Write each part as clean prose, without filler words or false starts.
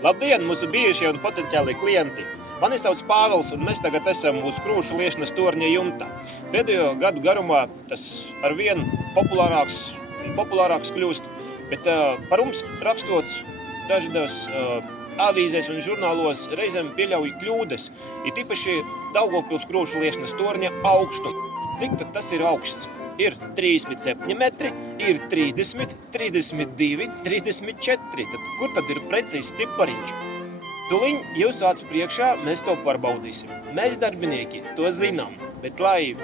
Labdien, mūsu bijušie un potenciālie klienti! Mani sauc Pāvils, un mēs tagad esam uz Krūšu Liešnas torņa jumta. Pēdējo gadu garumā tas arvien populārāks kļūst, bet par mums rakstot dažādās avīzēs un žurnālos reizēm pieļauj kļūdas, ir īpaši Daugavpils Krūšu Liešnas torņa augstu. Cik tad tas ir augsts? Ir 37 metri, ir 30, 32, 34. Tad kur tad ir precīzs cipariņš? Tuliņ jūsu acu priekšā mēs to pārbaudīsim. Mēs, darbinieki, to zinām, bet lai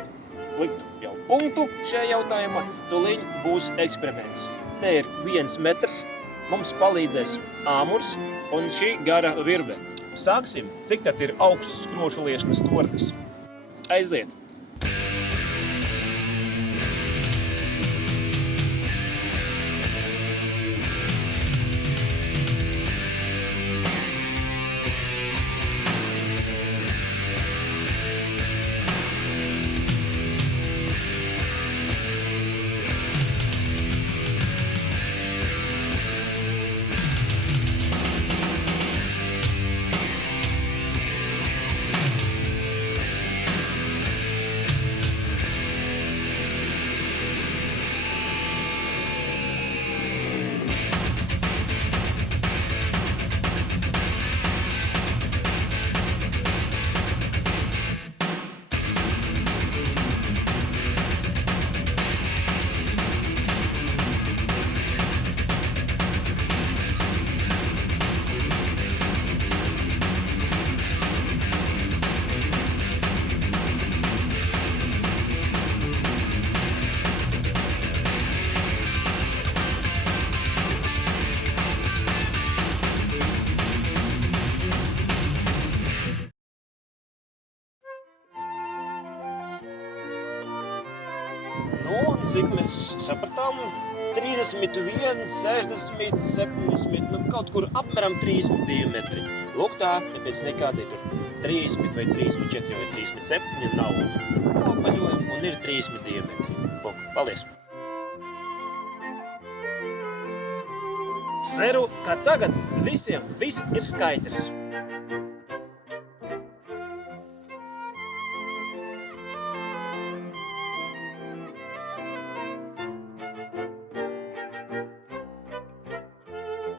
liktu jau punktu šajā jautājumā, tuliņ būs eksperiments. Te ir 1 metrs, mums palīdzēs āmurs un šī gara virve. Sāksim, cik tad ir augsts Krūšu Liešnas tornis. Aiziet! Nu, cik mēs sapratām, 31, 60, 70, kaut kur apmēram 32 metri. Lūk tā, tāpēc nekādi tur 30 vai 34 vai 37 nav apaļojumi un ir 32 metri. Lūk, paldies! Ceru, ka tagad visiem viss ir skaidrs.